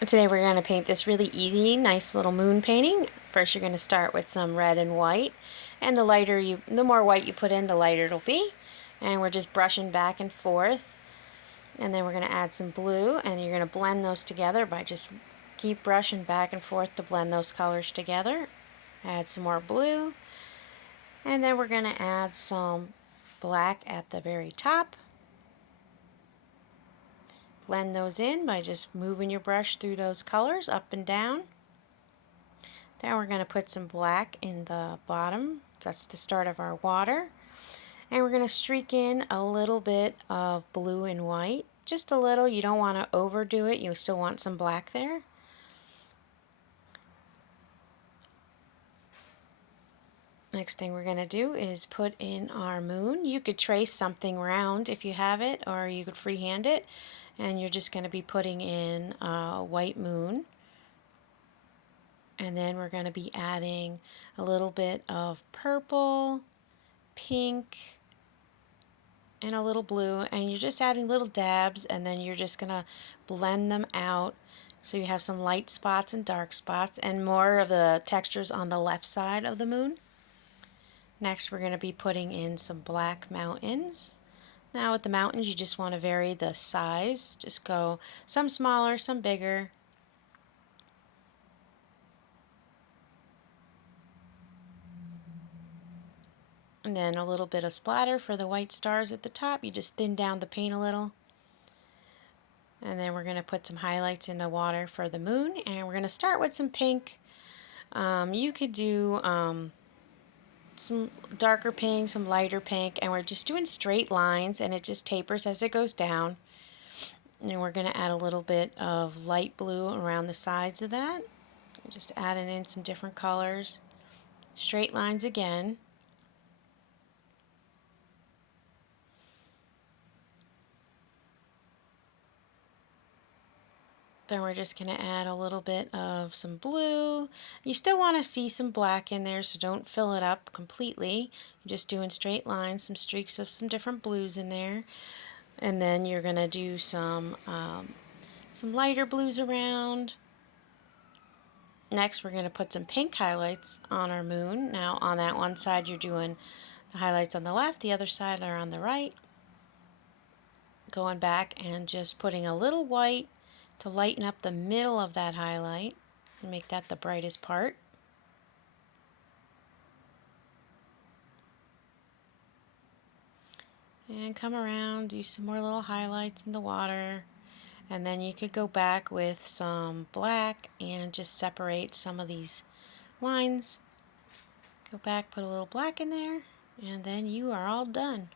Today we're going to paint this really easy, nice little moon painting. First you're going to start with some red and white, and the more white you put in, the lighter it'll be. And we're just brushing back and forth. And then we're going to add some blue, and you're going to blend those together by just keep brushing back and forth to blend those colors together. Add some more blue, and then we're going to add some black at the very top. Blend those in by just moving your brush through those colors up and down. Then we're going to put some black in the bottom. That's the start of our water. And we're going to streak in a little bit of blue and white. Just a little. You don't want to overdo it. You still want some black there. Next thing we're going to do is put in our moon. You could trace something round if you have it, or you could freehand it. And you're just going to be putting in a white moon. And then we're going to be adding a little bit of purple, pink, and a little blue, and you're just adding little dabs, and then you're just going to blend them out so you have some light spots and dark spots and more of the textures on the left side of the moon. Next we're going to be putting in some black mountains. Now with the mountains you just want to vary the size. Just go some smaller, some bigger. And then a little bit of splatter for the white stars at the top. You just thin down the paint a little. And then we're going to put some highlights in the water for the moon. And we're going to start with some pink. You could do some darker pink, some lighter pink. And we're just doing straight lines. And it just tapers as it goes down. And we're going to add a little bit of light blue around the sides of that. Just adding in some different colors. Straight lines again. Then we're just going to add a little bit of some blue. You still want to see some black in there, so don't fill it up completely. You're just doing straight lines, some streaks of some different blues in there. And then you're going to do some lighter blues around. Next we're going to put some pink highlights on our moon. Now on that one side you're doing the highlights on the left, the other side are on the right. Going back and just putting a little white to lighten up the middle of that highlight and make that the brightest part. And come around, do some more little highlights in the water. And then you could go back with some black and just separate some of these lines. Go back, put a little black in there, and then you are all done.